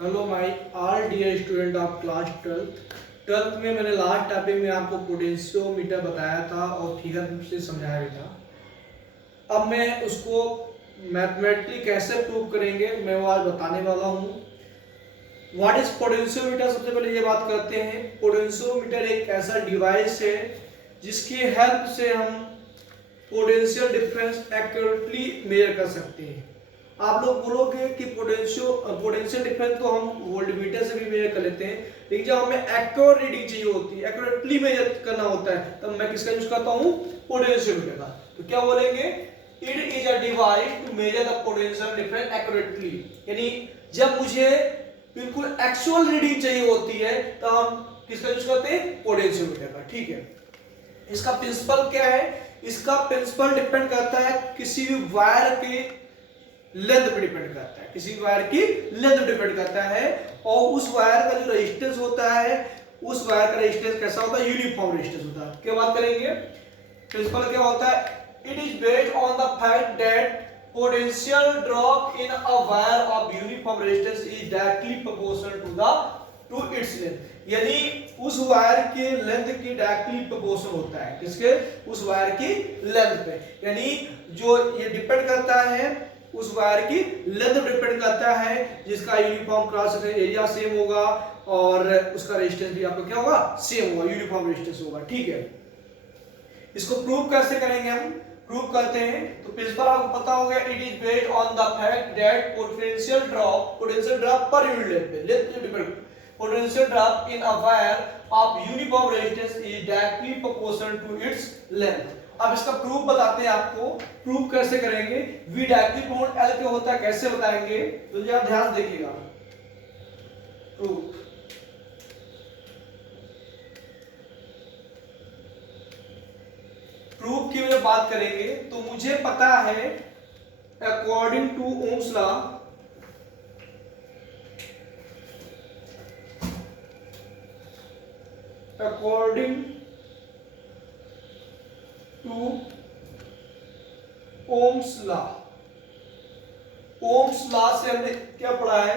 Hello my all dear student of class twelfth में मैंने last topic में आपको पोटेंशियोमीटर बताया था और फिगर से समझाया भी था। अब मैं उसको मैथमेटिकली कैसे प्रूव करेंगे मैं वो आज बताने वाला हूँ। व्हाट इज पोटेंशियोमीटर, सबसे पहले ये बात करते हैं। पोटेंशियोमीटर एक ऐसा डिवाइस है जिसकी हेल्प से हम पोटेंशियल डिफरेंस एक्यूरेटली मेजर कर सकते हैं। आप लोग बोलोगे कि पोटेंशियल डिफरेंस तो हम वोल्टमीटर से भी मेजर कर लेते हैं, लेकिन जब हमें एक्यूरेट रीडिंग चाहिए होती है, एक्यूरेटली मेजर करना होता है, तब मैं किसका यूज करता हूँ? पोटेंशियोमीटर का। तो क्या बोलेंगे? It is a device to measure the potential difference accurately. यानी जब मुझे बिल्कुल एक्चुअल रीडिंग चाहिए होती है तो हम किसका यूज करते हैं? पोटेंशियोमीटर का। ठीक है, इसका प्रिंसिपल क्या है? इसका प्रिंसिपल डिपेंड करता है किसी भी वायर के लेंथ पे डिपेंड करता है, किसी वायर की लेंथ पे डिपेंड करता है। और उस वायर का जो रेजिस्टेंस होता है, उस वायर का रेजिस्टेंस कैसा होता है? यूनिफॉर्म रेजिस्टेंस होता है। क्या बात करेंगे? प्रिंसिपल क्या होता है? It is based on the fact that potential drop in a wire of uniform resistance is directly proportional to its length. यानी उस वायर के लेंथ की डायरेक्टली प्रोपोर्शनल होता है किसके? उस वायर की लेंथ पे। यानी जो ये डिपेंड करता है उस वायर की लेंथ डिपेंड करता है, जिसका uniform cross section area same होगा और उसका रेजिस्टेंस भी आपको क्या होगा? सेम होगा, यूनिफॉर्म रेजिस्टेंस होगा। ठीक है, इसको प्रूव कैसे करेंगे? हम प्रूव करते हैं तो प्रिंसिपल आपको पता हो गया। It is based on the fact that potential drop पर यूनिट लेंथ पे depend. Potential drop in a wire of uniform resistance is directly proportional to its length. अब इसका प्रूफ बताते हैं आपको। प्रूफ कैसे करेंगे? V डायरेक्टली अपॉन L क्या होता है, कैसे बताएंगे? तो जी आप ध्यान देखिएगा। प्रूफ प्रूफ की जब बात करेंगे तो मुझे पता है according to Ohm's law, according to Ohm's law, Ohm's law से हमने क्या पढ़ा है?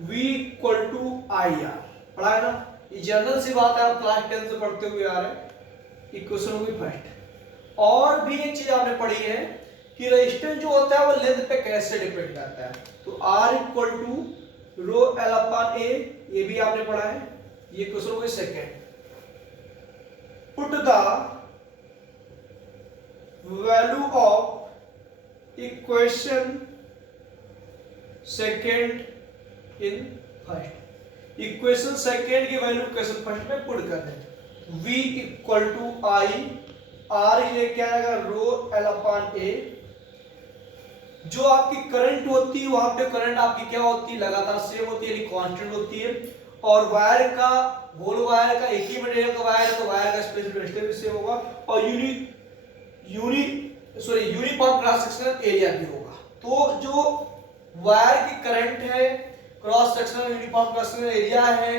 V equal to I R पढ़ा है ना? ये जनरल सी बात है, आप क्लास 10 से पढ़ते हुए आ रहे हैं। इक्वेशन होगी फर्स्ट। और भी एक चीज आपने पढ़ी है कि रेजिस्टेंस जो होता है वो लेंथ पे कैसे डिपेंड करता है। तो R equal to rho L upon A, ये भी आपने पढ़ा है। ये क्वेश्चन होगी second. Put the value of equation second in first. Equation second की वैल्यू इक्वेशन फर्स्ट में पुट कर दें। V equal to I, R ये क्या आएगा? Rho L upon A. जो आपकी करंट होती है वहां पे करंट आपकी क्या होती है? लगातार सेम होती है, यानी कांस्टेंट होती है। और वायर का, होल वायर का एक ही मटेरियल का वायर है तो वायर का स्पेस रेजिस्टेंस भी सेम होगा और यूनिफॉर्म क्रॉस सेक्शनल एरिया भी होगा। तो जो वायर की करंट है, cross sectional uniform cross sectional area है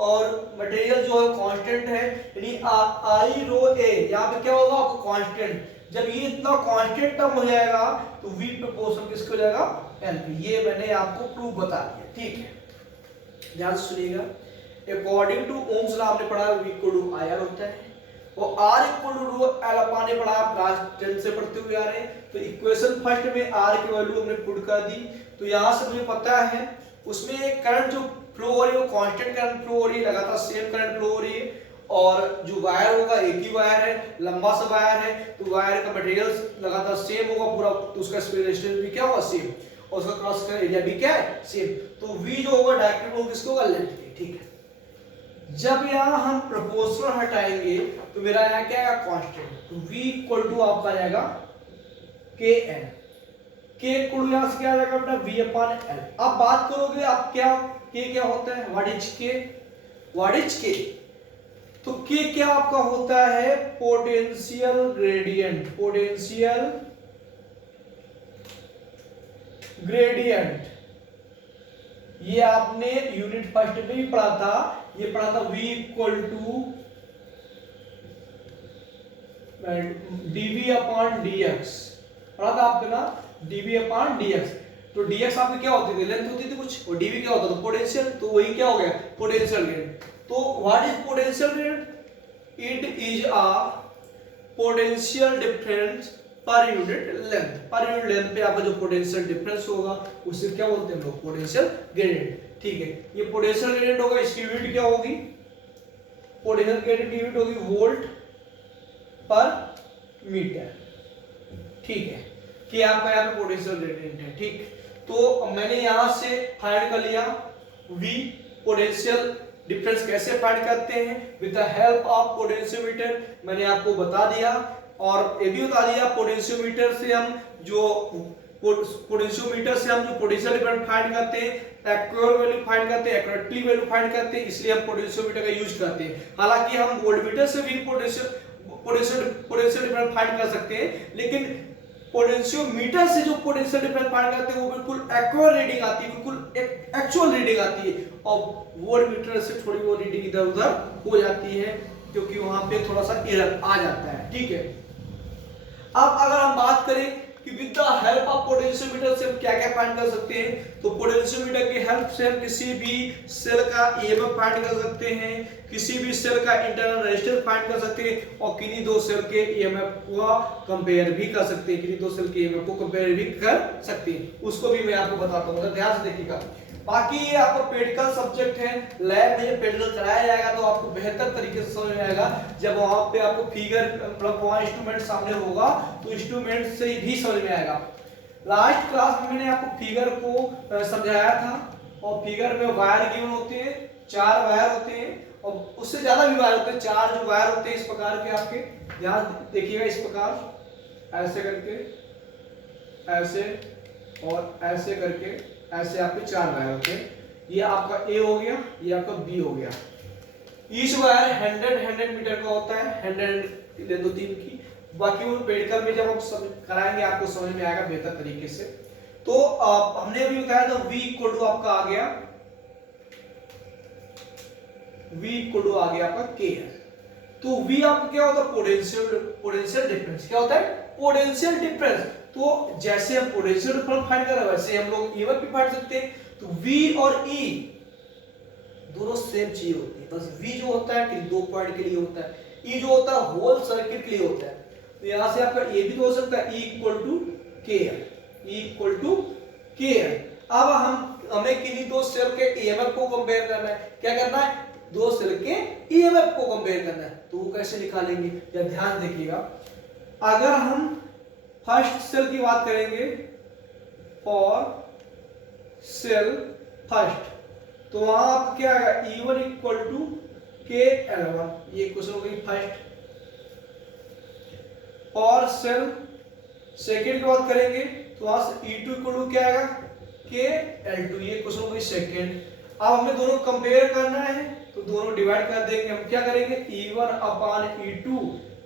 और मटेरियल जो है कांस्टेंट है, यानी आई रो ए यहाँ पे क्या होगा? आपको कांस्टेंट। जब ये इतना कांस्टेंट टर्म हो जाएगा तो V प्रोपोर्शनल किसको हो जाएगा? L पे। ये मैंने आपको प्रूफ बता दिया। ठीक है, ध्यान से सुनिएगा। अकॉर्डिंग टू ओम्स लॉ आपने पढ़ा V equal to I R होता है और R equal to rho L upon A पढ़ा, आप क्लास 10 से पढ़ते हुए आ रहे हैं। तो इक्वेशन फर्स्ट में R की वैल्यू हमने पुट कर दी। तो यहां से मुझे पता है उसमें करंट जो फ्लो हो रही है वो कांस्टेंट करंट फ्लो हो रही है, लगातार सेम करंट फ्लो हो रही है। और जो वायर होगा एक ही वायर है, लंबा सा वायर है, तो वायर का मटेरियल लगातार सेम होगा पूरा, तो उसका स्पेस रेजिस्टेंस भी क्या होगा? सेम। और उसका क्रॉस सेक्शनल एरिया भी क्या है? सेम। तो V जो होगा डायरेक्टली वो किसको होगा? लेंथ के। ठीक है, जब यहाँ हम प्रोपोर्शनल हटाएंगे तो मेरा यहाँ क्या आएगा? कांस्टेंट। तो V इक्वल टू आपका जाएगा Kn। K इक्वल यहाँ से क्या आ जाएगा बेटा? V upon L। अब बात करोगे आप क्या K क्या होता है? What is K? What is K? तो K क्या आपका होता है? Potential gradient. पोटेंशियल ग्रेडियंट ये आपने यूनिट फर्स्ट में भी पढ़ा था। ये पढ़ा था V equal to dV upon dx, पढ़ा था आपके ना? dV upon dx। तो dx आपकी क्या होती थी, लेंथ होती थी कुछ, और dv क्या होता था, पोटेंशियल। तो वही क्या हो गया, पोटेंशियल ग्रेडियंट। तो what is potential gradient, it is a potential difference पर यूनिट लेंथ। पर यूनिट लेंथ पे आपका जो पोटेंशियल डिफरेंस होगा उसे क्या बोलते हैं हम लोग, पोटेंशियल ग्रेडियंट। ठीक है, ये पोटेंशियल ग्रेडियंट होगा, इसकी यूनिट क्या होगी, पोटेंशियल ग्रेडियंट की यूनिट होगी वोल्ट पर मीटर। ठीक है, कि आपका यहाँ पे पोटेंशियल ग्रेडियंट है। ठीक, तो मैंने यहां से फाइंड कर लिया V, पोटेंशियल डिफरेंस कैसे फाइंड करते हैं, with the help of potentiometer मैंने आपको बता दिया। और ये भी बता दिया पोटेंशियोमीटर से हम जो पोटेंशियोमीटर से हम जो पोटेंशियल डिफरेंस फाइंड करते हैं, एक्यूरेट वैल्यू फाइंड करते हैं, एक्यूरेटली वैल्यू फाइंड करते हैं, इसलिए हम पोटेंशियोमीटर का यूज करते हैं। हालांकि हम वोल्टमीटर से भी पोटेंशियल डिफरेंस फाइंड कर सकते हैं, लेकिन पोटेंशियोमीटर से जो पोटेंशियल डिफरेंस फाइंड करते हैं वो बिल्कुल एक्यूरेट रीडिंग आती है, बिल्कुल एक्चुअल रीडिंग आती है। और वोल्टमीटर से थोड़ी वो रीडिंग इधर उधर हो जाती है, क्योंकि वहां पे थोड़ा सा एरर आ जाता है। ठीक है, अब अगर हम बात करें कि with the help of potentiometer से हम क्या क्या फाइंड कर सकते हैं, तो पोटेंशियोमीटर की हेल्प से हम किसी भी सेल का ईएमएफ फाइंड कर सकते हैं, किसी भी सेल का इंटरनल रेजिस्टेंस फाइंड कर सकते हैं, और किन्हीं दो सेल के ईएमएफ को कंपेयर भी कर सकते हैं, किन्हीं दो सेल के ईएमएफ को कंपेयर भी कर सकते हैं। उसको भी मैं आपको बताता हूं, ध्यान से देखिएगा। बाकी ये आपका प्रैक्टिकल सब्जेक्ट है, लैब में प्रैक्टिकल कराया जाएगा तो आपको बेहतर तरीके से समझ में आएगा। जब वहां पे आपको फिगर मतलब वहां इंस्ट्रूमेंट सामने होगा तो इंस्ट्रूमेंट से भी समझ में आएगा। लास्ट क्लास में मैंने आपको फिगर को समझाया था, और फिगर में वायर गिवन होते हैं, 4 वायर होते हैं, और उससे ज्यादा भी वायर होते हैं। 4 जो वायर होते हैं इस प्रकार के, आपके ध्यान देखिएगा, इस प्रकार ऐसे करके, ऐसे और ऐसे करके, ऐसे आपके 4 वायर होते हैं। ये आपका ए हो गया, ये आपका बी हो गया। ईच वायर 100 मीटर का होता है, 100 ले दो 3 की। बाकी वो पेडिकल में जब हम कराएंगे आपको समझ में आएगा बेहतर तरीके से। तो हमने अभी बताया था V इक्वल टू आपका आ गया, V इक्वल टू आ गया आपका K है। तो V आपका क्या होता है, पोटेंशियल डिफरेंस। क्या होता है, पोटेंशियल डिफरेंस। तो जैसे हम पोटेंशियल डिफरेंस फाइंड कर रहे हैं वैसे हम लोग ईएमएफ भी फाइंड सकते हैं। तो V और E दोनों सेम चीज होती है, बस V जो होता है कि 2 पॉइंट के लिए होता है, E जो होता है होल सर्किट के लिए होता है। तो यहां से आपका ये भी हो सकता है E इक्वल टू K है, E इक्वल टू K है। अब हमें किन्हीं दो सेल के ईएमएफ को कंपेयर करना है। क्या करना है, दो सेल के ईएमएफ को कंपेयर करना है। तो वो कैसे निकालेंगे, या ध्यान देखिएगा। अगर हम फर्स्ट सेल की बात करेंगे, फॉर सेल फर्स्ट, तो वहां आप क्या आएगा, E1 इक्वल टू KL1, ये क्वेश्चन हो गई फर्स्ट। और सेल सेकेंड की बात करेंगे तो वहां से E2 इक्वल टू क्या आएगा, KL2, ये क्वेश्चन हो गई सेकेंड। अब हमें दोनों कंपेयर करना है तो दोनों डिवाइड कर देंगे। हम क्या करेंगे, E1 upon E2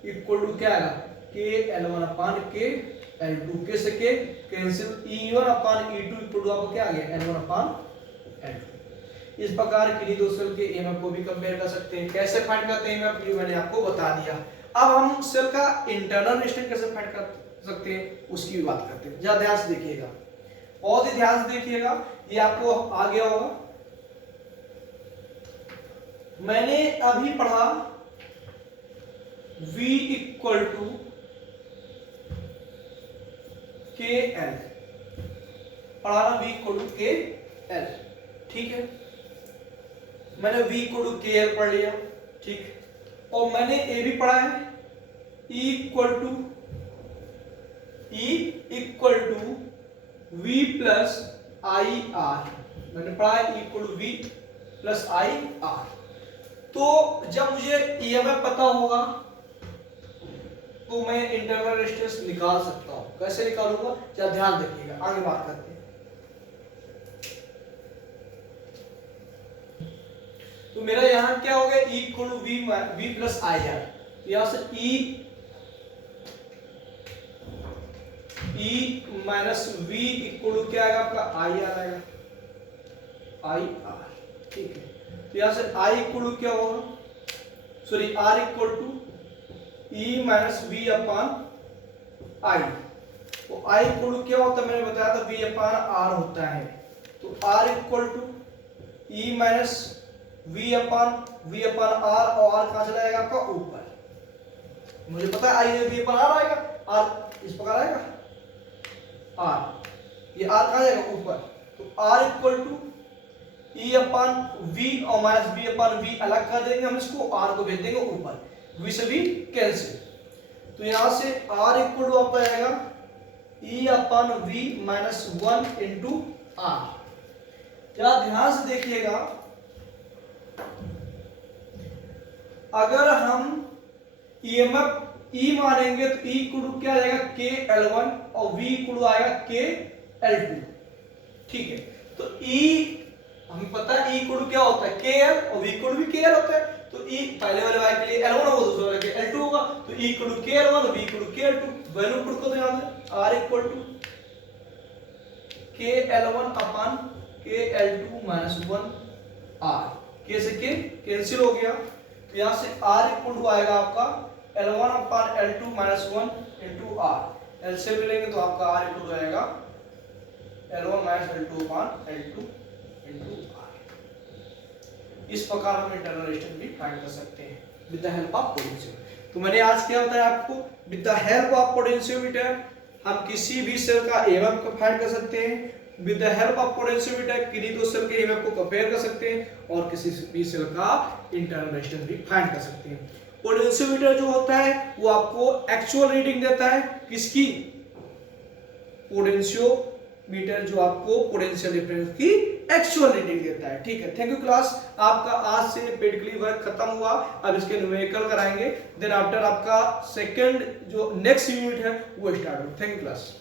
equal to क्या आएगा, KL1 अपान KL2, के से के cancel, E1 upon E2 equal to आपको क्या आ गया, L1 अपान L2। इस प्रकार किन्हीं दो सेल के ईएमएफ को भी कंपेयर कर सकते हैं। कैसे फाइंड करते हैं ये मैंने आपको बता दिया। अब हम सेल का इंटरनल रेजिस्टेंस कैसे फाइंड कर सकते हैं उसकी भी बात करते हैं। ध्यान से देखिएगा, बहुत ही ध्यान से देखिएगा, ये आपको आ गया होगा। मैंने अभी पढ़ा V इक्वल टू KL, पढ़ा ना, V इक्वल टू KL, ठीक है। मैंने V इक्वल टू KL पढ़ लिया, ठीक। और मैंने ये भी पढ़ा है E equal to V plus I R, मैंने पढ़ा है E equal to V plus I R. तो जब मुझे ईएमएफ पता होगा तो मैं इंटरनल रेजिस्टेंस निकाल सकता हूं। कैसे निकालूंगा, जरा ध्यान रखिएगा, आगे बात करते हैं। तो मेरा यहां क्या हो गया, E equal to V plus I R. यहां से E minus V equal to क्या आएगा आपका, आई आर आएगा, आई आर, ठीक है। तो यहां से I इक्वल टू क्या होगा, sorry R equal to E minus V upon I. तो I इक्वल टू क्या होता है, मैंने बताया था V अपान R होता है। तो R equal to E minus V upon R, और R कहाँ चला जाएगा आपका ऊपर। मुझे पता है I V अपान R आएगा, R इस प्रकार आएगा, R ये R कहाँ जाएगा ऊपर। तो R equal to E upon V और माइनस V अपान V अलग कर देंगे हम इसको, R को भेज देंगे ऊपर, V से V कैंसिल। तो यहां से R इक्वल टू आपका आएगा E upon V minus 1 into R। जरा ध्यान से देखिएगा, अगर हम EMF E मानेंगे तो E इक्वल टू क्या आ जाएगा K L1 और V इक्वल टू आएगा K L2। ठीक है, तो E हमें पता है E इक्वल टू क्या होता है KL और V इक्वल टू भी KL होता है। तो E पहले वाले वाले के लिए L1 होगा, दूसरे वाले के लिए L2 होगा, तो E इक्वल टू KL1 और V equal to KL2। Value put कर देना है, R equal to KL1 upon KL2 minus 1 R, K से K कैंसिल हो गया। तो यहां से R इक्वल टू आएगा आपका L1 अपान L2 minus 1 into R। L से मिलेंगे तो आपका R इक्वल टू आएगा L1 माइनस L2 अपान L2 इंटू R। इस प्रकार हम इंटरनल रेजिस्टेंस भी फाइंड कर सकते हैं with the help of potentiometer. तो मैंने आज क्या बताया आपको, with the help of potentiometer हम किसी भी सेल का EMF को फाइंड कर सकते हैं। With the help of potentiometer किन्हीं दो सेल के EMF को कंपेयर कर सकते हैं और किसी भी सेल का इंटरनल रेजिस्टेंस भी फाइंड कर सकते हैं। पोटेंशियोमीटर जो होता है वो आपको एक्चुअल रीडिंग देता है, किसकी, पोटेंशियोमीटर जो आपको पोटेंशियल डिफरेंस की एक्चुअल रीडिंग देता है। ठीक है, थैंक यू क्लास। आपका आज से पेडिग्री वर्क खत्म हुआ, अब इसके न्यूमेरिकल कराएंगे, देन आफ्टर आपका सेकंड जो नेक्स्ट यूनिट है वो स्टार्ट हो। Thank you class.